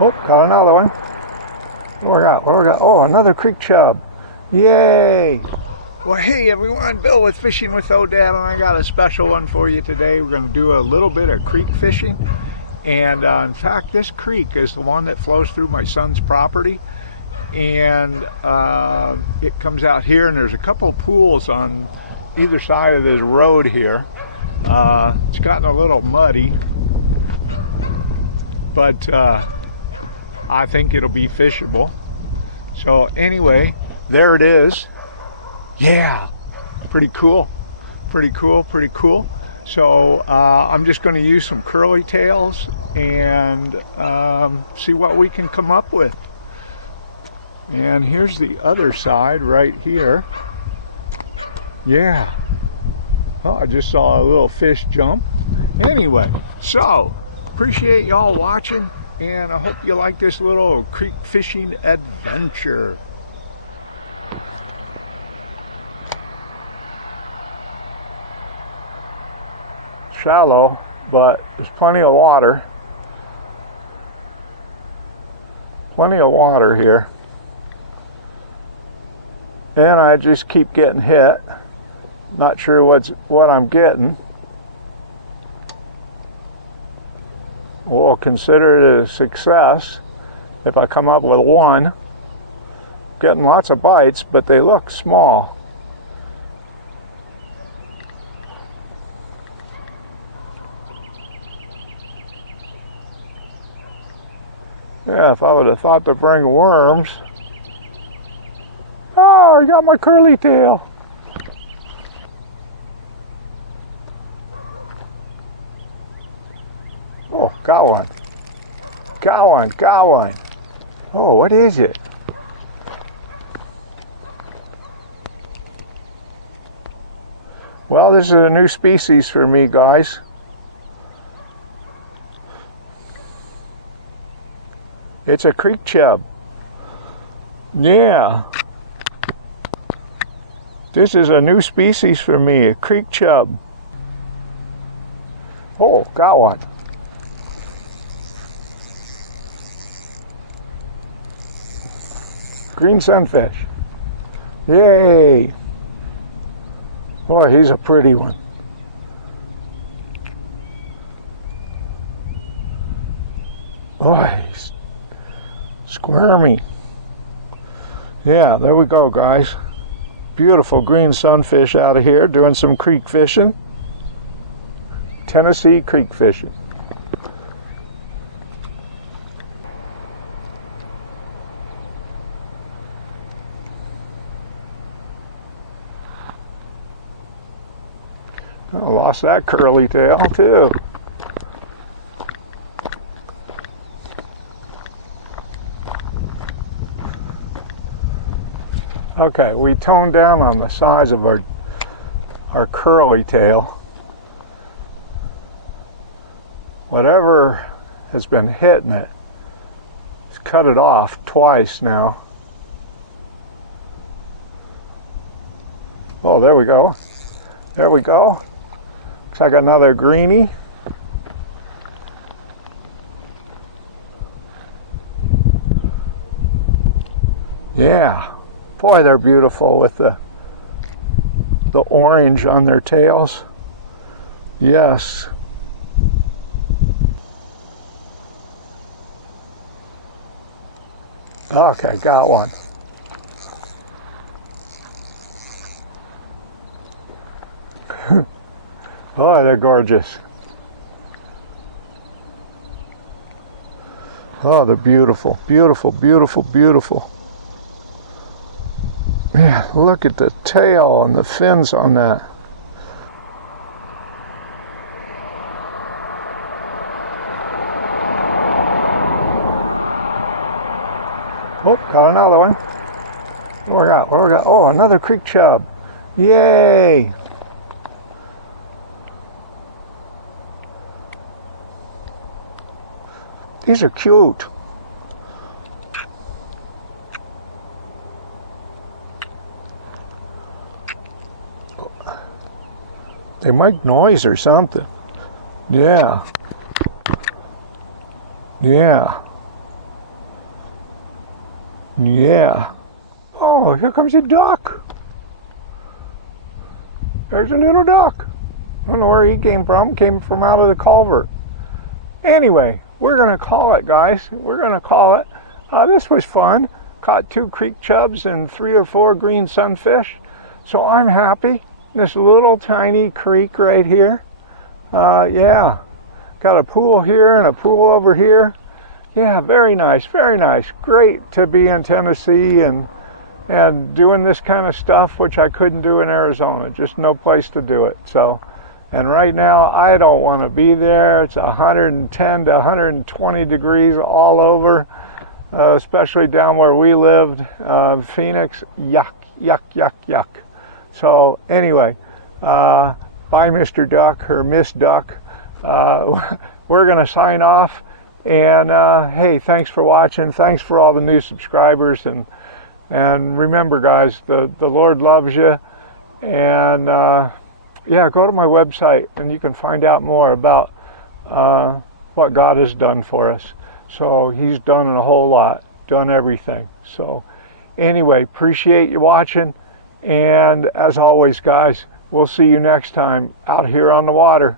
Oh, got another one. What do we got? What do we got? Oh, another creek chub. Yay! Well, hey everyone, Bill with Fishing with Odad, and I got a special one for you today. We're going to do a little bit of creek fishing. And in fact, this creek is the one that flows through my son's property. And it comes out here, and there's a couple of pools on either side of this road here. It's gotten a little muddy, but I think it'll be fishable. So anyway, there it is. Yeah, pretty cool, pretty cool, pretty cool. So I'm just going to use some curly tails and see what we can come up with. And here's the other side right here. Yeah. Oh, I just saw a little fish jump. Anyway, so appreciate y'all watching, and I hope you like this little creek fishing adventure. Shallow, but there's plenty of water. Plenty of water here. And I just keep getting hit. Not sure what I'm getting. We'll consider it a success if I come up with one. Getting lots of bites, but they look small. Yeah, if I would have thought to bring worms. Oh, I got my curly tail. Oh, got one. Got one, got one. Oh, what is it? Well, this is a new species for me, guys. It's a creek chub. Yeah. This is a new species for me, a creek chub. Oh, got one. Green sunfish. Yay. Boy, he's a pretty one. Boy, he's squirmy. Yeah, there we go, guys. Beautiful green sunfish out of here doing some creek fishing. Tennessee creek fishing. I lost that curly tail too. Okay, we toned down on the size of our curly tail. Whatever has been hitting it, it's cut it off twice now. Oh, there we go. There we go. Looks like another greenie. Yeah. Boy, they're beautiful with the orange on their tails. Yes. Okay, got one. Oh, they're gorgeous. Oh, they're beautiful, beautiful, beautiful, beautiful. Man, look at the tail and the fins on that. Oh, got another one. What do we got? What do we got? Oh, another creek chub. Yay! These are cute. They make noise or something. Yeah. Yeah. Yeah. Oh, here comes a duck. There's a little duck. I don't know where he came from. Came from out of the culvert. Anyway, we're going to call it, guys. We're going to call it. This was fun. Caught 2 creek chubs and 3 or 4 green sunfish. So I'm happy. This little tiny creek right here. Yeah. Got a pool here and a pool over here. Yeah, very nice, very nice. Great to be in Tennessee and doing this kind of stuff, which I couldn't do in Arizona. Just no place to do it. So, and right now I don't want to be there. It's 110 to 120 degrees all over, especially down where we lived, Phoenix. Yuck, yuck, yuck, yuck. So anyway, bye, Mr. Duck or Miss Duck. We're going to sign off. And hey, thanks for watching. Thanks for all the new subscribers. And remember, guys, the Lord loves you. And yeah, go to my website and you can find out more about what God has done for us. So He's done a whole lot, done everything. So anyway, appreciate you watching. And as always, guys, we'll see you next time out here on the water.